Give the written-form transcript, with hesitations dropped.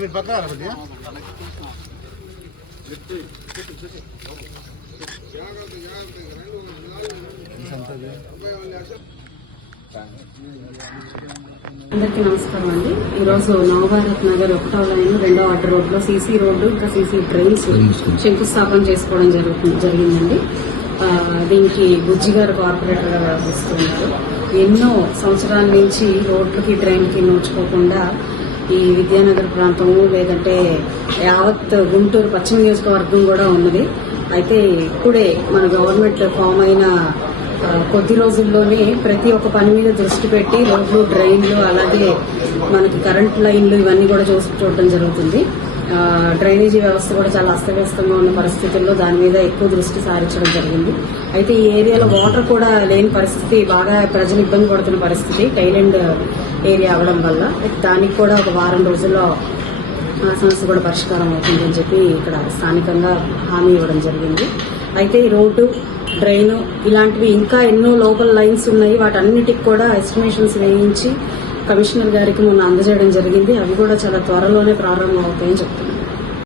మీరు పక్కన కొద్దిగా అందరికీ నమస్కారం అండి. ఈరోజు నవభారత్ నగర్ 1వ లైన్ 2వ వాటర్ రోడ్ లో సీసీ రోడ్డు ఇంకా సీసీ డ్రైన్స్ శంకుస్థాపన చేసుకోవడం జరిగిందండి. దీనికి బుజ్జి గారు కార్పొరేటర్ గా వ్యవహరిస్తున్నారు. ఎన్నో సంవత్సరాల నుంచి రోడ్లకి డ్రైన్కి నోచుకోకుండా ఈ విద్యానగర్ ప్రాంతము లేదంటే యావత్ గుంటూరు పశ్చిమ నియోజకవర్గం కూడా ఉన్నది. అయితే ఇప్పుడే మన గవర్నమెంట్ ఫామ్ అయిన కొద్ది రోజుల్లోనే ప్రతి ఒక్క పని మీద దృష్టి పెట్టి రోడ్లు డ్రైన్లు అలాగే మనకి కరెంట్ లైన్లు ఇవన్నీ కూడా చూడటం జరుగుతుంది. డ్రైనేజీ వ్యవస్థ కూడా చాలా అస్తవ్యస్తంగా ఉన్న పరిస్థితుల్లో దాని మీద ఎక్కువ దృష్టి సారించడం జరిగింది. అయితే ఈ ఏరియాలో వాటర్ కూడా లేని పరిస్థితి, బాగా ప్రజలు ఇబ్బంది పడుతున్న పరిస్థితి టైలాండ్ ఏరియా అవడం వల్ల దానికి కూడా ఒక వారం రోజుల్లో ఆ సమస్య కూడా పరిష్కారం అవుతుందని చెప్పి ఇక్కడ స్థానికంగా హామీ ఇవ్వడం జరిగింది. అయితే ఈ రోడ్డు డ్రైన్ ఇలాంటివి ఇంకా ఎన్నో లోకల్ లైన్స్ ఉన్నాయి. వాటన్నిటికి కూడా ఎస్టిమేషన్స్ వేయించి కమిషనర్ గారికి మొన్న అందజేయడం జరిగింది. అవి కూడా చాలా త్వరలోనే ప్రారంభం అవుతాయని చెప్తున్నారు.